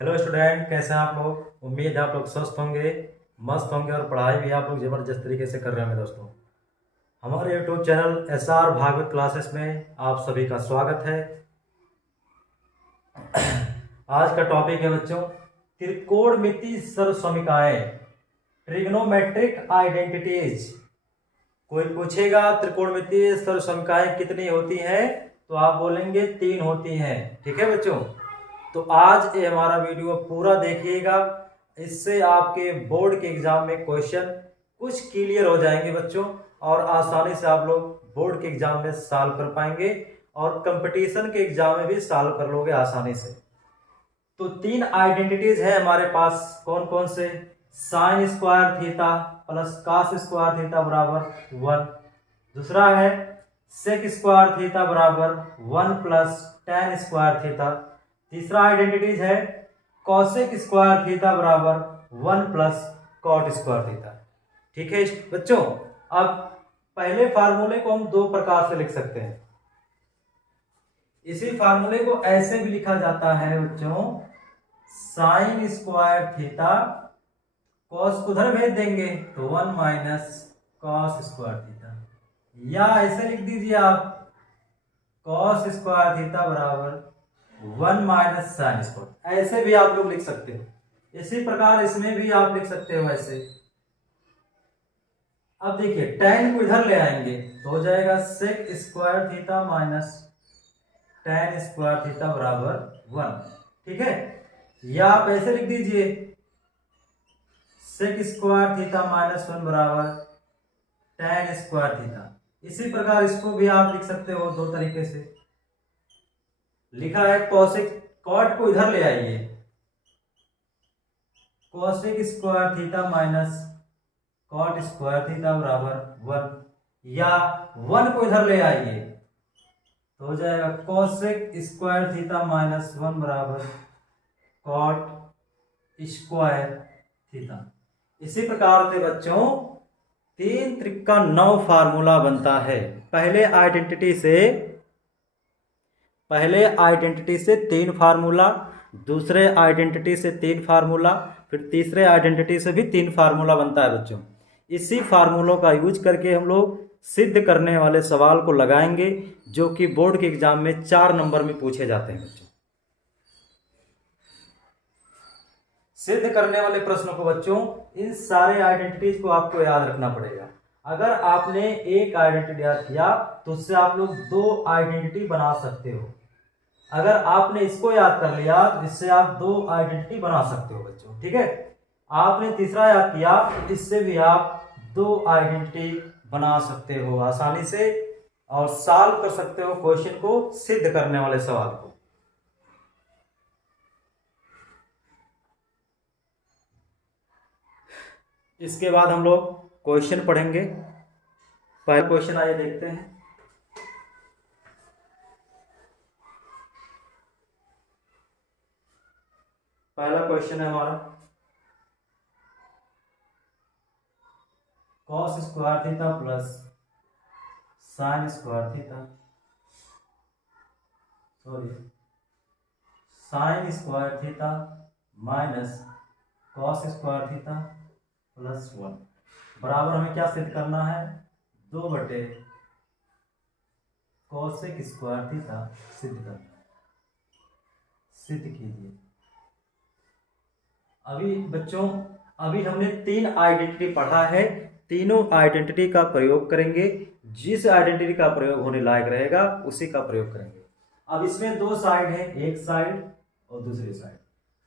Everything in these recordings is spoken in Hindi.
हेलो स्टूडेंट, कैसे हैं आप लोग। उम्मीद है आप लोग स्वस्थ होंगे, मस्त होंगे और पढ़ाई भी आप लोग ज़बरदस्त तरीके से कर रहे होंगे। दोस्तों, हमारे YouTube channel SR Bhagwat classes में आप सभी का स्वागत है। आज का टॉपिक है बच्चों, त्रिकोणमिति सर्वसमीकाएं, ट्रिग्नोमेट्रिक आइडेंटिटीज। कोई पूछेगा त्रिकोणमितीय सर्वसमीकाएं कितनी होती हैं, तो आप बोलेंगे 3 होती हैं। ठीक है बच्चों, तो आज ये हमारा वीडियो पूरा देखिएगा। इससे आपके बोर्ड के एग्जाम में क्वेश्चन कुछ क्लियर हो जाएंगे बच्चों, और आसानी से आप लोग बोर्ड के एग्जाम में सॉल्व कर पाएंगे और कंपटीशन के एग्जाम में भी सॉल्व कर लोगे आसानी से। तो 3 आइडेंटिटीज है हमारे पास, कौन कौन से। Sine square theta plus cos square theta बराबर 1। दूसरा है सेक स्क्वायर थीटा बराबर 1 प्लस टेन स्क्वायर थीटा। तीसरा आइडेंटिटीज है कॉसेक स्क्वायर थीटा बराबर 1 प्लस कॉट स्क्वायर थीटा। ठीक है बच्चों, अब पहले फार्मूले को हम 2 प्रकार से लिख सकते हैं। इसी फार्मूले को ऐसे भी लिखा जाता है बच्चों, साइन स्क्वायर थीटा, कॉस को उधर भेज देंगे तो 1 माइनस कॉस स्क्वायर थीटा, या ऐसे लिख दीजिए आप कॉस स्क्वायर थीटा बराबर 1 माइनस साइन स्क्वायर। ऐसे भी आप लोग लिख सकते हो। इसी प्रकार इसमें भी आप लिख सकते हो ऐसे। अब देखिए tan को इधर ले आएंगे तो हो जाएगा sec square theta minus tan square theta बराबर 1। ठीक है, या आप ऐसे लिख दीजिए सेक स्क्वायर थीटा माइनस 1 बराबर tan स्क्वायर थीटा। इसी प्रकार इसको भी आप लिख सकते हो 2 तरीके से। लिखा है कॉसेक, कॉट को इधर ले आइए, cosec square theta minus cot square theta बराबर 1, या 1 को इधर ले आइए तो हो जाएगा कॉसेक स्क्वायर थीटा माइनस 1 बराबर कॉट स्क्वायर थीटा। इसी प्रकार से बच्चों 3 त्रिक का 9 फार्मूला बनता है। पहले आइडेंटिटी से 3 फार्मूला, दूसरे आइडेंटिटी से 3 फार्मूला, फिर तीसरे आइडेंटिटी से भी 3 फार्मूला बनता है बच्चों। इसी फार्मूलों का यूज करके हम लोग सिद्ध करने वाले सवाल को लगाएंगे, जो कि बोर्ड के एग्जाम में 4 नंबर में पूछे जाते हैं बच्चों। सिद्ध करने वाले प्रश्नों को बच्चों, इन सारे आइडेंटिटीज को आपको याद रखना पड़ेगा। अगर आपने एक आइडेंटिटी याद किया तो उससे आप लोग 2 आइडेंटिटी बना सकते हो। अगर आपने इसको याद कर लिया तो इससे आप 2 आइडेंटिटी बना सकते हो बच्चों। ठीक है, आपने तीसरा याद किया तो इससे भी आप 2 आइडेंटिटी बना सकते हो आसानी से, और सॉल्व कर सकते हो क्वेश्चन को, सिद्ध करने वाले सवाल को। इसके बाद हम लोग क्वेश्चन पढ़ेंगे। पहला क्वेश्चन आइए देखते हैं। पहला क्वेश्चन है हमारा, cos square theta plus sine square theta, sine square theta minus cos square theta plus 1 बराबर हमें क्या सिद्ध करना है, 2 बटे कॉसेक स्क्वायर थीटा सिद्ध करना है। सिद्ध कीजिए। अभी बच्चों, अभी हमने 3 आइडेंटिटी पढ़ा है, तीनों आइडेंटिटी का प्रयोग करेंगे। जिस आइडेंटिटी का प्रयोग होने लायक रहेगा उसी का प्रयोग करेंगे। अब इसमें 2 साइड है, एक साइड और दूसरी साइड,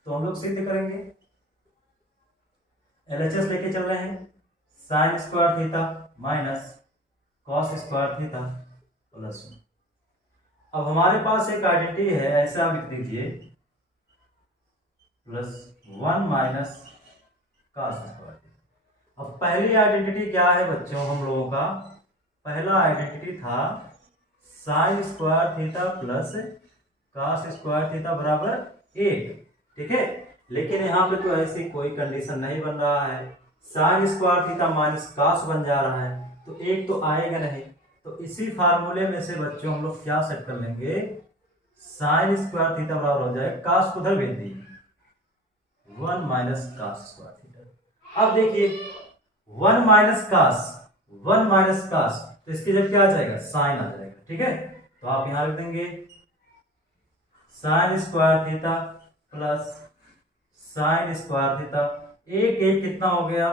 तो हम लोग सिद्ध करेंगे। एलएचएस लेके चल रहे हैं, sine square theta minus cos square theta plus 1। अब हमारे पास एक आइडेंटिटी है, ऐसे आप लिख दीजिए plus 1 minus cos square theta. अब पहली आइडेंटिटी क्या है बच्चों, हम लोगों का पहला आइडेंटिटी था sine square theta plus cos square theta बराबर 1। ठीक है, लेकिन यहाँ पे तो ऐसी कोई कंडीशन नहीं बन रहा है। Sine square theta minus cos बन जा रहा है, तो 1 तो आएगा नहीं। तो इसी फार्मूले में से बच्चों हम लोग क्या सेट कर लेंगे, साइन स्क्वायर थीटा बराबर हो जाए, कॉस को उधर भेज दीजिए, 1 माइनस कास स्क्वायर थीटा। अब देखिए 1 माइनस कास, 1 माइनस कास, तो इसकी जगह क्या आ जाएगा, साइन आ जाएगा। ठीक है, तो आप यहां रख देंगे sine square theta plus sine square theta. एक एक कितना हो गया,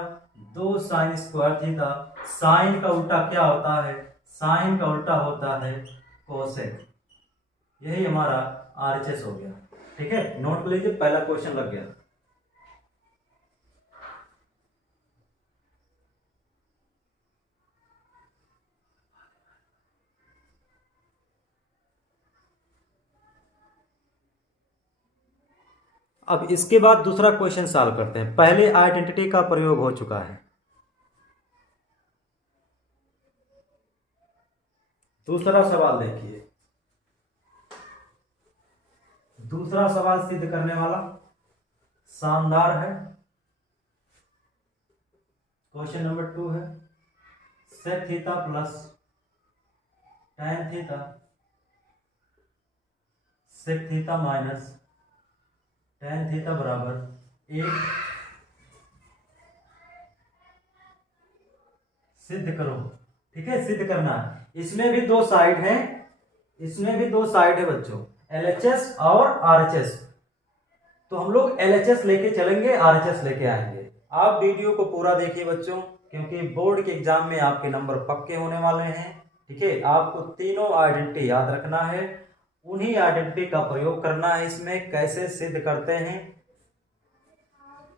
2 साइन स्क्वायर थीटा। साइन का उल्टा क्या होता है, साइन का उल्टा होता है कोसेक। यही हमारा आरएचएस हो गया। ठीक है, नोट कर लीजिए, पहला क्वेश्चन लग गया। अब इसके बाद दूसरा क्वेश्चन सॉल्व करते हैं। पहले आइडेंटिटी का प्रयोग हो चुका है, दूसरा सवाल देखिए। दूसरा सवाल सिद्ध करने वाला शानदार है। क्वेश्चन नंबर 2 है sec theta plus tan theta sec theta minus tan theta बराबर 1 सिद्ध करो। ठीक है, सिद्ध करना है। इसमें भी दो साइड हैं, इसमें भी दो साइड है बच्चों, LHS और RHS। तो हम लोग LHS लेके चलेंगे, RHS लेके आएंगे। आप वीडियो को पूरा देखिए बच्चों, क्योंकि बोर्ड के एग्जाम में आपके नंबर पक्के होने वाले हैं। ठीक है, आपको तीनों आइडेंटिटी याद रखना है, उन्हीं आइडेंटिटी का प्रयोग करना है। इसमें कैसे सिद्ध करते हैं,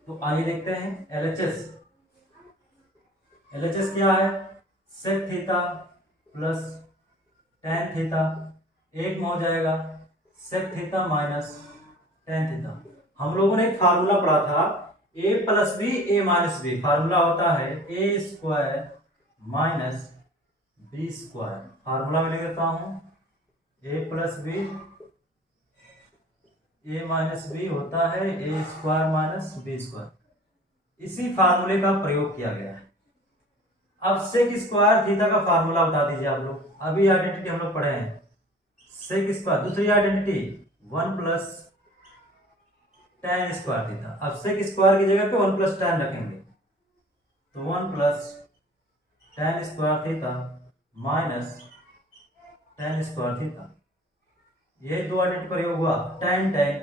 तो आइए देखते हैं। LHS क्या है, sec theta plus tan theta, एक में हो जाएगा sec theta minus tan theta. हम लोगों ने एक फार्मूला पढ़ा था, a plus B A minus B. Formula होता है A square minus B square. Formula में लिख देता हूं, a plus B A minus B होता है A square minus B square. इसी फार्मूले का प्रयोग किया गया है। अब सेक स्क्वायर थीटा का फार्मूला बता दीजिए आप लोग। अभी आइडेंटिटी हम लोग पढ़े हैं, सेक स्क्वायर, दूसरी identity 1 plus tan square theta. अब सेक स्क्वायर की जगह पे 1 प्लस tan रखेंगे, तो 1 plus tan square theta minus tan square theta. ये दो आइडेंटिटी प्रयोग हुआ, tan tan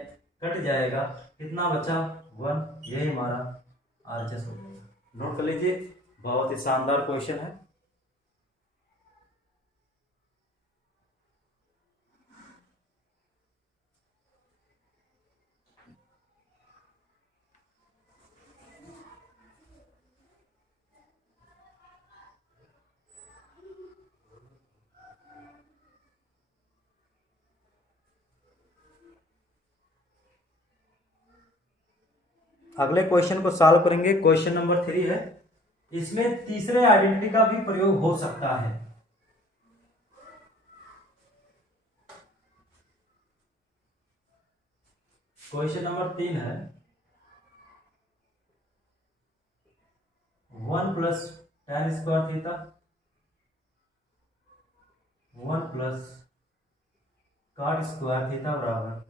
कट जाएगा, कितना बचा 1। यही हमारा आरएचएस हो जाएगा। नोट कर लीजिए, बहुत ही शानदार क्वेश्चन है। अगले क्वेश्चन को सॉल्व करेंगे। क्वेश्चन नंबर 3 है, इसमें तीसरे आइडेंटिटी का भी प्रयोग हो सकता है। क्वेश्चन नंबर 3 है 1 plus tan square theta 1 plus cot square theta बराबर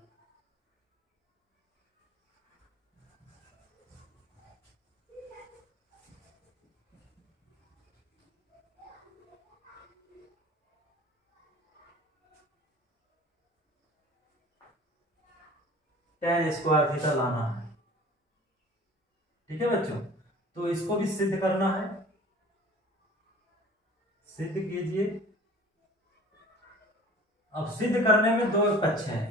tan स्क्वायर थीटा लाना है। ठीक है बच्चों, तो इसको भी सिद्ध करना है, सिद्ध कीजिए। अब सिद्ध करने में दो पक्ष हैं,